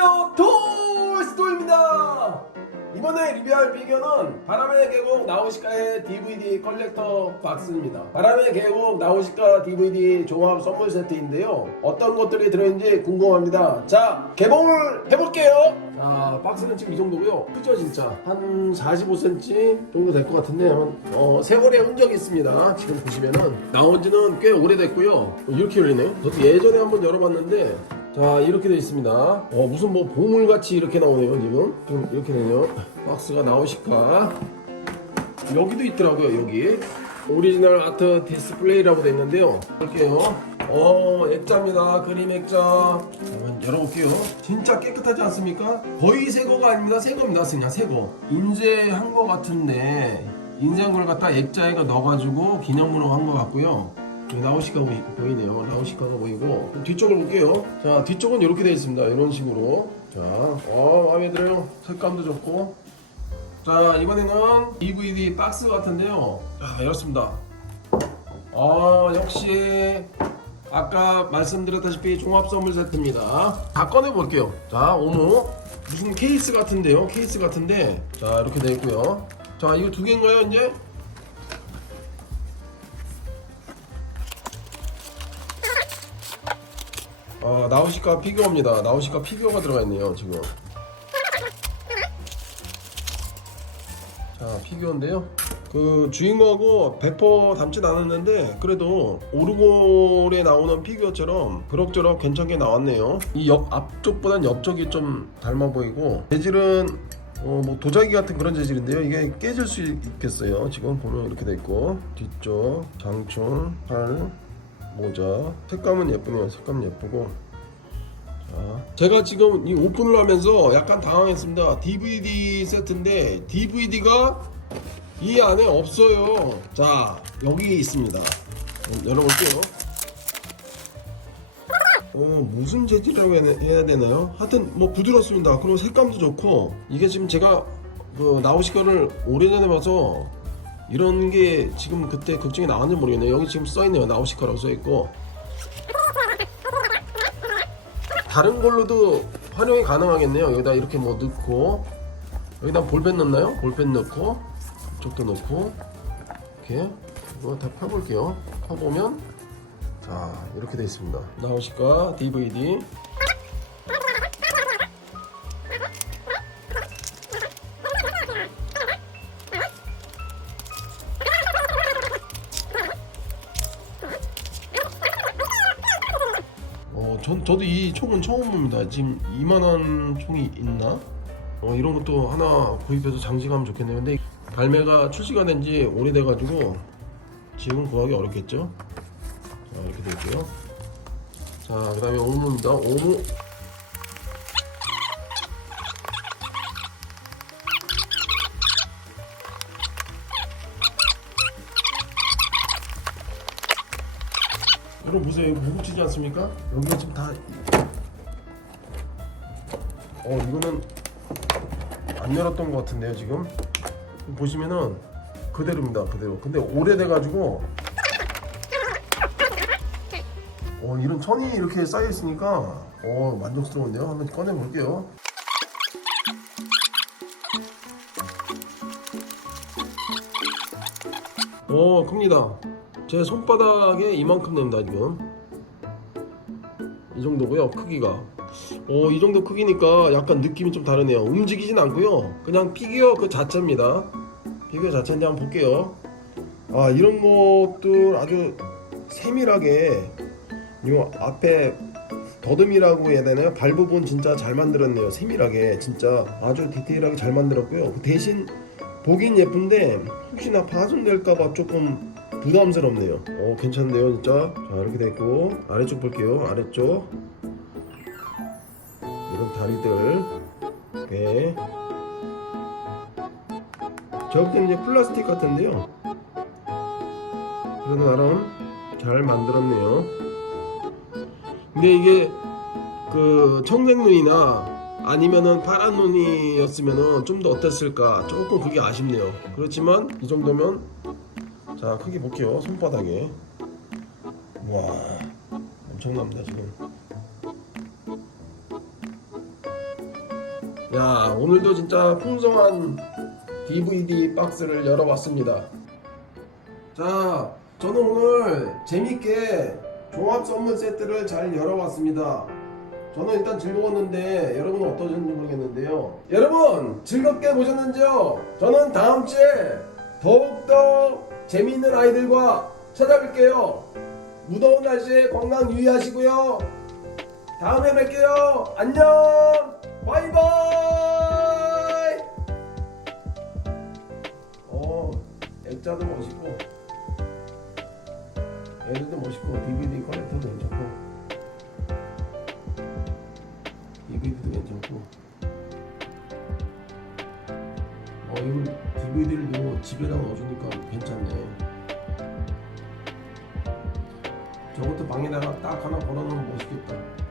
안녕하세요. 돌스토입니다. 이번에 리뷰할 피규어는 바람의 계곡 나우시카의 DVD 컬렉터 박스입니다. 바람의 계곡 나우시카 DVD 종합 선물 세트인데요. 어떤 것들이 들어있는지 궁금합니다. 자 개봉을 해볼게요. 자 박스는 지금 이 정도고요. 크죠 진짜? 한 45cm 정도 될 것 같은데요 어, 세월의 흔적이 있습니다. 지금 보시면은. 나온 지는 꽤 오래됐고요. 이렇게 열리네요. 저도 예전에 한번 열어봤는데 자 이렇게 되어 있습니다. 어 무슨 뭐 보물같이 이렇게 나오네요 지금. 지금 이렇게 되네요. 박스가 나오실까? 여기도 있더라고요 여기. 오리지널 아트 디스플레이라고 되어 있는데요. 볼게요. 어 액자입니다. 그림 액자. 한번 열어볼게요. 진짜 깨끗하지 않습니까? 거의 새거가 아닙니다. 새거입니다 그냥 새거. 인쇄한 거 같은데 인쇄한 걸 갖다 액자에가 넣어가지고 기념으로 한 거 같고요 보이- 보이네요. 나우시카가 보이고 뒤쪽을 볼게요. 자 뒤쪽은 이렇게 되어 있습니다. 이런 식으로 자, 어 마음에 들어요. 색감도 좋고 자 이번에는 DVD 박스 같은데요. 자 열었습니다. 아 역시 아까 말씀드렸다시피 종합 선물 세트입니다. 다 꺼내 볼게요. 자 오모 무슨 케이스 같은데요. 케이스 같은데 자 이렇게 되어 있고요. 자 이거 두 개인가요 이제? 어, 나우시카 피규어입니다. 나우시카 피규어가 들어가 있네요, 지금. 자, 피규어인데요. 그 주인공하고 100% 닮진 않았는데 그래도 오르골에 나오는 피규어처럼 그럭저럭 괜찮게 나왔네요. 이 옆 앞쪽보단 옆쪽이 좀 닮아 보이고 재질은 어, 뭐 도자기 같은 그런 재질인데요. 이게 깨질 수 있겠어요. 지금 보면 이렇게 돼 있고 뒤쪽 장충 팔 모자 색감은 예쁘네요. 색감 예쁘고. 자, 제가 지금 이 오픈을 하면서 약간 당황했습니다. DVD 세트인데 DVD가 이 안에 없어요. 자 여기 있습니다. 열어볼게요. 어 무슨 재질이라고 해야- 되나요? 하여튼 뭐 부드럽습니다. 그리고 색감도 좋고. 이게 지금 제가 그 나우시카를 오래전에 봐서 이런 게 지금 그때 극중에 나왔는지 모르겠네요. 여기 지금 써있네요. 나우시카라고 써있고. 다른 걸로도 활용이 가능하겠네요. 여기다 이렇게 뭐 넣고 여기다 볼펜 넣나요? 볼펜 넣고 이쪽도 넣고 이렇게 이거 다 펴볼게요. 펴보면 자 이렇게 돼 있습니다. 나우시카 DVD 전, 저도 이 총은 처음 봅니다. 지금 이만한 총이 있나? 어, 이런 것도 하나 구입해서 장식하면 좋겠네요. 근데 발매가 출시가 된 지 오래돼가지고 지금 구하기 어렵겠죠? 자, 이렇게 될게요. 자, 그 다음에 오무입니다. 오무. 여러분 보세요. 이거 무겁지지 않습니까? 여기가 지금 다. 어, 이거는 안 열었던 것 같은데요, 지금. 보시면은 그대로입니다, 그대로. 근데 오래돼가지고. 어, 이런 천이 이렇게 쌓여 있으니까 어, 만족스러운데요. 한번 꺼내 볼게요. 어, 큽니다. 제 손바닥에 이만큼 됩니다, 지금. 이 정도고요, 크기가. 어, 이 정도 크기니까 약간 느낌이 좀 다르네요. 움직이진 않고요. 그냥 피규어 그 자체입니다. 피규어 자체인데 한번 볼게요. 아, 이런 것들 아주 세밀하게 요 앞에 더듬이라고 해야 되나요? 발 부분 진짜 잘 만들었네요. 세밀하게 진짜 아주 디테일하게 잘 만들었고요. 그 대신 보긴 예쁜데 혹시나 파손될까봐 조금 부담스럽네요. 어 괜찮네요 진짜. 자 이렇게 됐고 아래쪽 볼게요. 아래쪽 이런 다리들 배. 저볼 때는 이제 플라스틱 같은데요. 그래도 나름 잘 만들었네요. 근데 이게 그 청색 눈이나 아니면은 파란 눈이었으면은 좀 더 어땠을까 조금 그게 아쉽네요. 그렇지만 이 정도면 자 크기 볼게요 손바닥에 와 엄청납니다 지금 야 오늘도 진짜 풍성한 DVD 박스를 열어봤습니다. 자 저는 오늘 재밌게 종합 선물 세트를 잘 열어봤습니다. 저는 일단 즐거웠는데 여러분은 어떠셨는지 모르겠는데요. 여러분 즐겁게 보셨는지요? 저는 다음 주에 더욱더 재미있는 아이들과 찾아뵐게요. 무더운 날씨에 건강 유의하시고요. 다음에 뵐게요. 안녕. 바이바이. 어, 액자도 멋있고, 애들도 멋있고, DVD 컬렉터도 괜찮고, DVD도 괜찮고. 이거 DVD를 집에다 넣어주니까 괜찮네. 저것도 방에다가 딱 하나 걸어놓으면 멋있겠다.